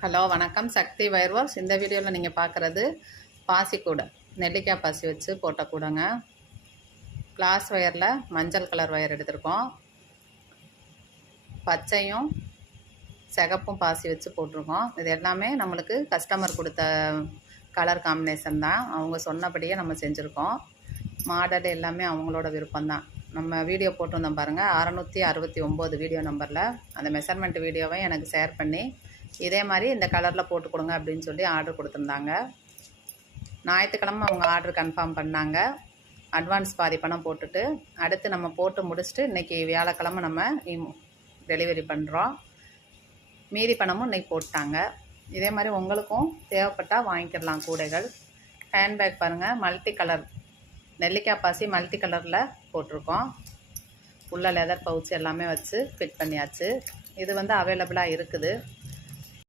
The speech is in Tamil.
ஹலோ வணக்கம். சக்தி வயர் ஒர்க்ஸ். இந்த வீடியோவில் நீங்கள் பார்க்குறது பாசி கூடை, நெல்லிக்காய் பாசி வச்சு போட்ட கூடைங்க. கிளாஸ் வயரில் மஞ்சள் கலர் வயர் எடுத்திருக்கோம். பச்சையும் சிகப்பும் பாசி வச்சு போட்டிருக்கோம். இது எல்லாமே நம்மளுக்கு கஸ்டமர் கொடுத்த கலர் காம்பினேஷன் தான். அவங்க சொன்னபடியே நம்ம செஞ்சுருக்கோம். மாடல் எல்லாமே அவங்களோட விருப்பம்தான். நம்ம வீடியோ போட்டிருந்தோம் பாருங்கள், 669 வீடியோ நம்பரில். அந்த மெஷர்மெண்ட் வீடியோவை எனக்கு ஷேர் பண்ணி இதே மாதிரி இந்த கலரில் போட்டு கொடுங்க அப்படின்னு சொல்லி ஆர்டர் கொடுத்துருந்தாங்க. ஞாயிற்றுக்கிழமை அவங்க ஆர்டர் கன்ஃபார்ம் பண்ணாங்க. அட்வான்ஸ் பாதி பணம் போட்டுட்டு அடுத்து நம்ம போட்டு முடிச்சுட்டு இன்றைக்கி வியாழக்கிழமை நம்ம டெலிவரி பண்ணுறோம். மீதி பணமும் இன்றைக்கி போட்டாங்க. இதே மாதிரி உங்களுக்கும் தேவைப்பட்டால் வாங்கிக்கிடலாம் கூடைகள். ஹேண்ட்பேக் பாருங்கள், மல்டி கலர் நெல்லிக்காய் பாசி மல்டி கலரில் போட்டிருக்கோம். உள்ள லெதர் பவுச் எல்லாமே வச்சு ஃபிட் பண்ணியாச்சு. இது அவைலபிளாக இருக்குது.